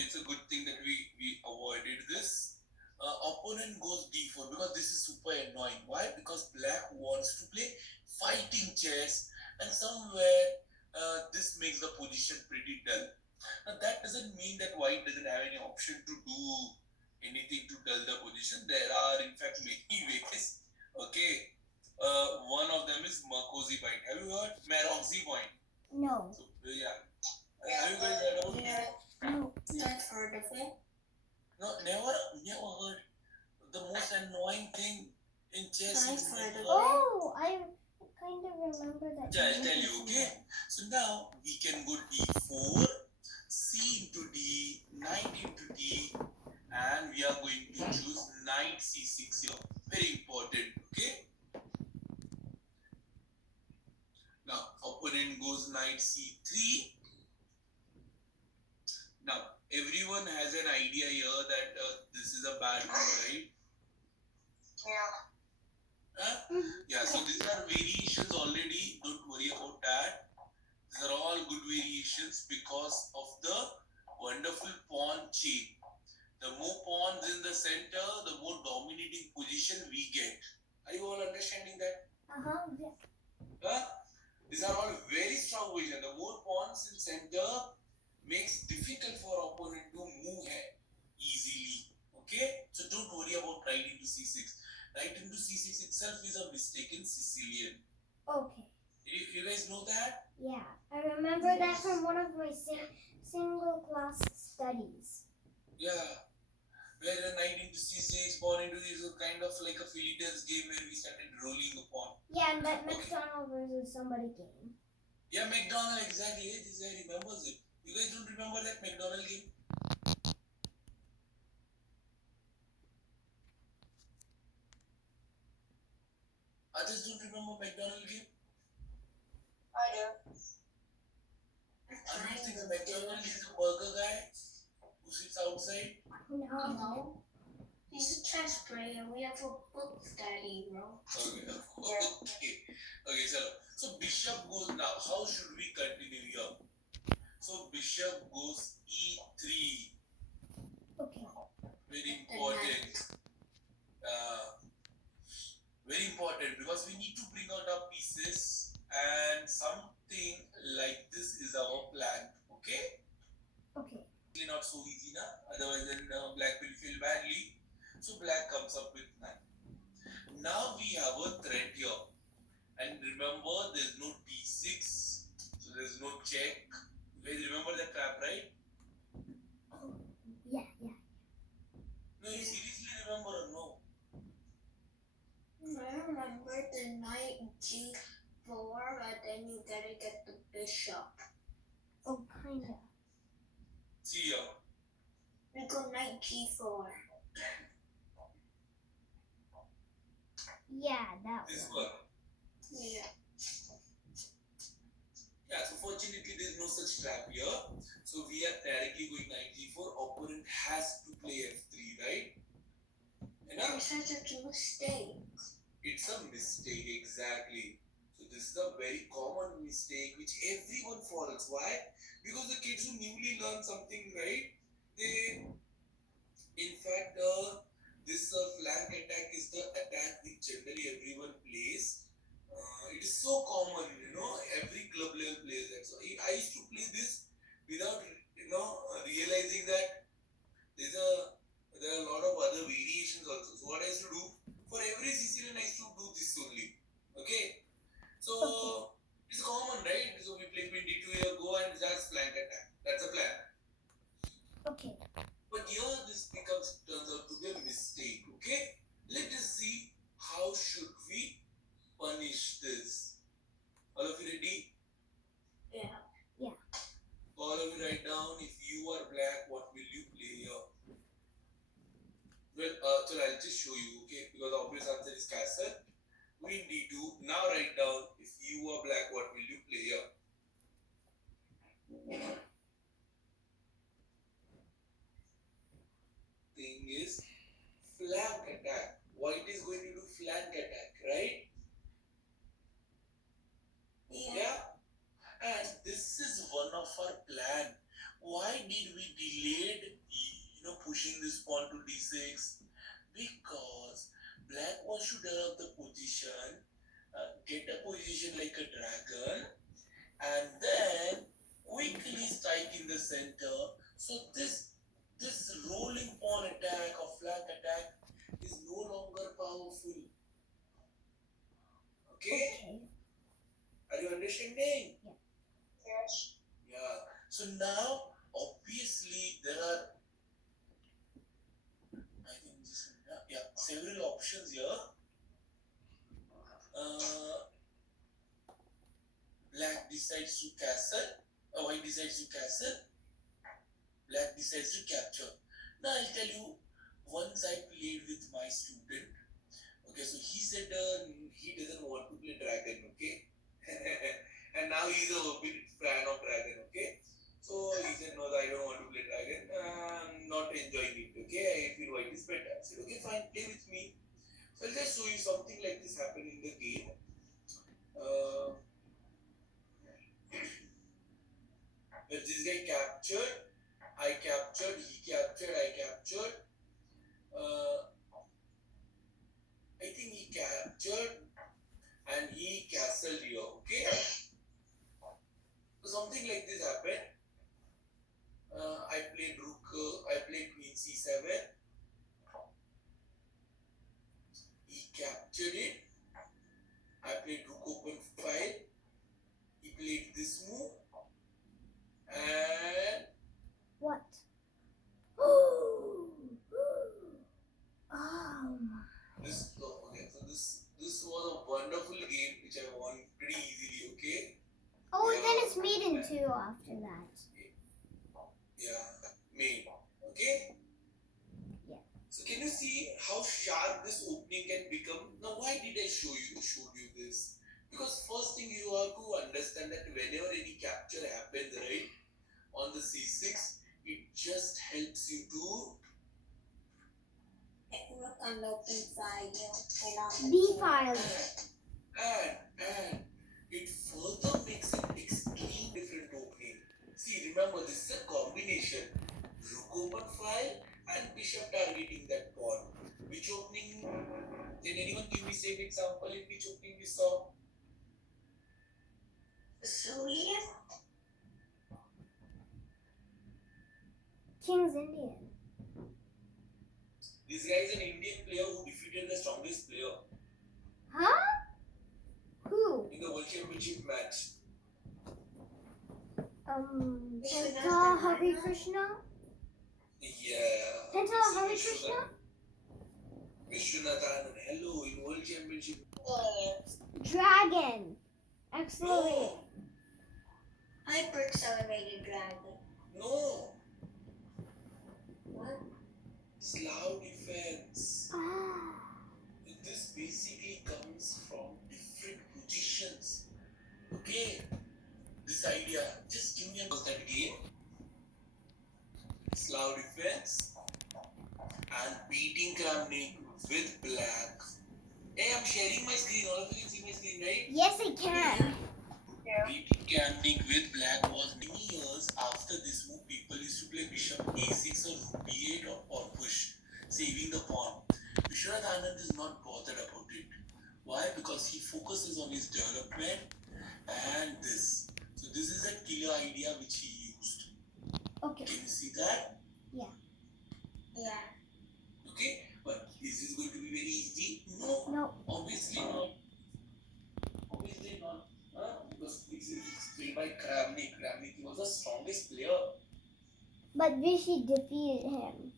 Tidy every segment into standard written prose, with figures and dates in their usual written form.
it's a good thing that we avoided this. Opponent goes d4 because this is super annoying. Why? Because black wants to play fighting chess, and somewhere this makes the position pretty dull. Now that doesn't mean that white doesn't have any option to do anything to dull the position. There are in fact many ways. Okay. One of them is Merkozy point. Have you heard Maroczy point? No. So yeah. Have you guys heard about it? No. Not heard of it. No, never heard. The most annoying thing in chess I've is heard of it. Oh, I kind of remember that. Yeah, I'll tell you, okay? So now we can go d4, c into d, knight into d, and we are going to choose knight c6 here. Very important, okay? Now, opponent goes knight c3. Now, everyone has an idea here that this is a bad move, right? Yeah. Yeah, so these are variations already. Don't worry about that. These are all good variations because of the wonderful pawn chain. The more pawns in the center, the more dominating position we get. Are you all understanding that? Yeah. These are all very strong positions. The more pawns in center makes difficult for opponent to move easily. Okay? So don't worry about knight into c6. Knight into c6 itself is a mistake in Sicilian. Okay. You guys know that? Yeah, I remember that from one of my single class studies. Yeah. Where a knight into c6, pawn into this is kind of like a Philidor's game where we started rolling a pawn. Yeah, and that McDonald versus somebody game. Yeah, McDonald, exactly. This guy remembers it. You guys don't remember that McDonald game? Others don't remember McDonald game? I do. I don't think McDonald is a burger guy who sits outside. No. He's a chess player. We have a book study, bro. Okay, so bishop goes now. How should we continue here? So bishop goes e3. Okay. Very important. Very important because we need to bring out our pieces and something like this is our plan. Okay? Okay. Not so easy, na? Otherwise then black will feel badly. So black comes up with 9. Now we have a threat here. And remember there's no d6. So there's no check. You guys remember that trap, right? Yeah. No, you seriously remember or no? I remember the knight g4, but then you gotta get the bishop. Oh, kinda. See here. We go knight g4. Yeah, that This one. one. Yeah. Yeah, so fortunately there's no such trap here. So we are directly going knight g4. Opponent has to play f3, right? It's such a mistake. It's a mistake, exactly. So this is a very common mistake which everyone follows. Why? Because the kids who newly learn something, right? They, in fact, this flank attack is the attack which generally everyone plays. It is so common, every club level plays that. So I used to play this without, realizing that there are a lot of other variations also. So what I used to do, for every Sicilian I used to do this only. Okay? So it's common, right? So we play queen d2 here, go and just flank attack. That's a plan. Okay. But here this turns out to be a mistake. Okay? Let us see how should we punish this. All of you ready? Yeah. All of you write down, if you are black, what will you play here? Well, so I'll just show you, okay? Because the obvious answer is castle. Queen d2. Now write down, if you are black, what will you play here? Thing is flank attack. White is going to do flank attack, right? Yeah. And this is one of our plan. Why did we delayed several options here. Uh, black decides to castle, white decides to castle, black decides to capture. Now I'll tell you, once I played with my student. Okay, so he said he doesn't want to play dragon, okay? And now he's a big fan of dragon, okay? So he said, no, I don't want to play dragon. I'm not enjoying it, okay? I feel white is better. I said, okay, fine, play with me. So I'll just show you something like this happen in the game. Uh, where this guy captured, I captured, he captured, I captured. Uh, I think he captured and he castled here, okay? So something like this happened. I played rook, I played queen c7. He captured it. I played rook open file. He played this move. And What? Oh. this, okay, so this was a wonderful game which I won pretty easily, okay? Oh, and then it's maiden too after that. Yeah, main, okay? Yeah. So can you see how sharp this opening can become? Now why did I showed you this? Because first thing you have to understand that whenever any capture happens, right, on the c6, it just helps you to Rook and open file. B file. and it further makes it extreme different opening. See, remember this is a combination. Rook open file and bishop targeting that pawn. Which opening? Can anyone give me same example in which opening we saw? Julia? King's Indian. This guy is an Indian player who defeated the strongest player Huh? Who? in the World Championship match. Penta Hari Krishna? Yeah. Penta this is Hari Vishwanath. Krishna? Vishwanath Anand. Hello, in World Championship. Dragon. Accelerate. No, Hyper accelerated dragon. no. What? Slav defense. Ah. This basically comes from different positions. Okay? This idea. Just give me a that game. Slav defense and beating Kramnik with black. Hey, I'm sharing my screen. All of you can see my screen, right? Yes, I can. Beating Kramnik with black was many years after this move. People used to play bishop a6 or rook b8 or pawn push, saving the pawn. Vishwanath Anand is not bothered about it. Why? Because he focuses on his development and this. So this is a killer idea which he used. Okay. Can you see that? Yeah. Okay? But is this going to be very easy? No. No. Obviously not. Obviously not. Because this is played by Kramnik. Kramnik was the strongest player. But Vishy defeated him.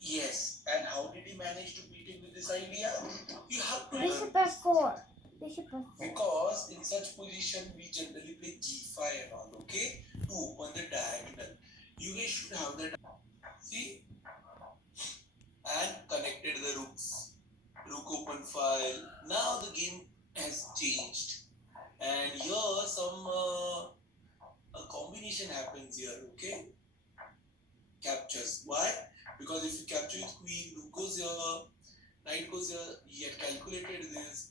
Yes. And how did he manage to beat him with this idea? You have to Bishop learn. f4. Bishop f4. Because in such position we generally play g5 and all, okay? To open the diagonal. You guys should have that. See? And connected the rooks. Rook open file. Now the game has changed. And here some a combination happens here, okay? Captures. Why? Because if you capture with queen, rook goes here, knight goes here, he had calculated this.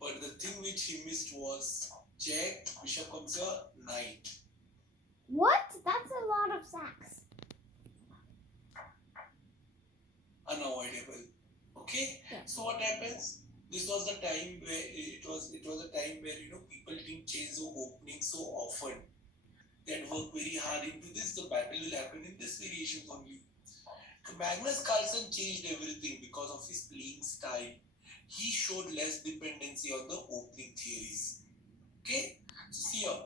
But the thing which he missed was check, bishop comes here, knight. What? That's a lot of sacks. Unavoidable. Okay? Yeah. So what happens? This was the time where it was a time where people didn't change the opening so often. They had worked very hard into this. The battle will happen in this variation only. Magnus Carlsen changed everything because of his playing style. He showed less dependency on the opening theories. Okay? So see here.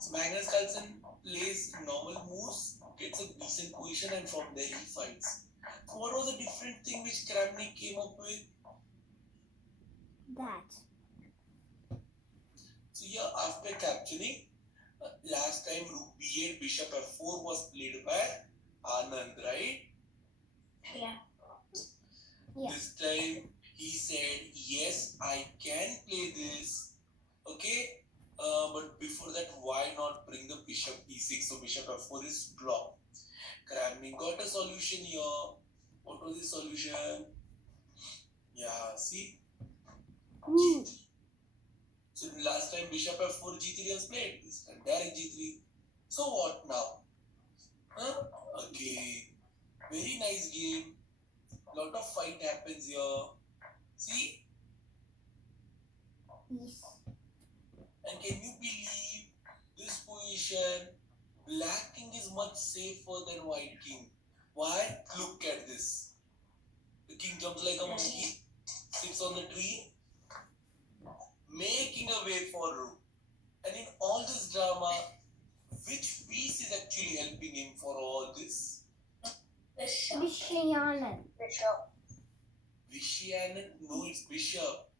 So Magnus Carlsen plays normal moves, gets a decent position, and from there he fights. What was the different thing which Kramnik came up with? That. So here after capturing, last time Rook B8 Bishop F4 was played by Anand, right? Yeah. Yeah. This time he said, yes, I can play this. Okay? But before that, why not bring the Bishop E6? So Bishop F4 is blocked. Kramnik got a solution here. What was the solution? Yeah, see? Ooh. G3. So last time Bishop F4 G3 was played. This time direct G3. So what now? Huh? Okay. Very nice game. Lot of fight happens here. See? Yes. And can you believe this position? Black king is much safer than white king. Why? Look at this. The king jumps like a monkey, sits on the tree, making a way for rook. And in all this drama, which piece is actually helping him for all this? Bishop. Vishayanand. Bishop. Vishayanand? No, it's bishop.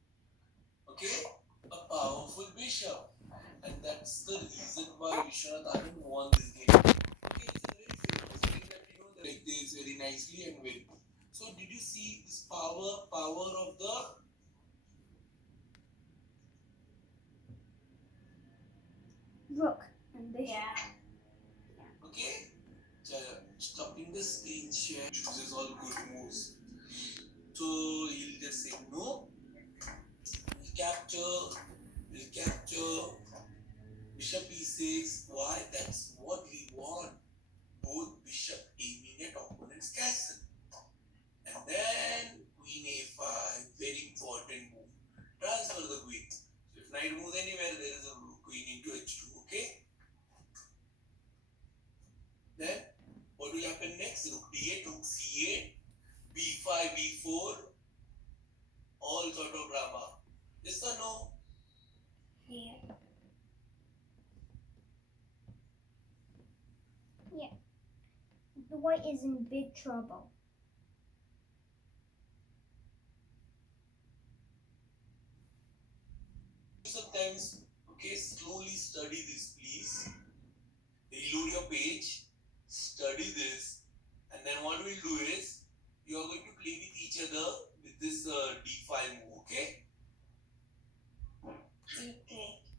Okay? A powerful bishop. And that's the reason why Vishwanath Anand won this game. Okay, it's a very famous game that like this very nicely and win. So did you see this power of the Rook and Bishop. Yeah. okay? Stopping the screen share chooses all good moves. So he'll just say no. We'll capture Bishop E6. Why? That's what we want. Both bishop aiming at opponent's castle. And then Queen A5, very important move. Transfer the queen. So if knight moves anywhere, there is a queen into H2, okay? Then what will happen next? Rook D8, Rook C8, B5, B4, all sort of drama. Yes or no? Yeah. The white is in big trouble. Sometimes, okay, slowly study this, please. Reload your page, study this, and then what we'll do is you are going to play with each other with this D5 move, okay?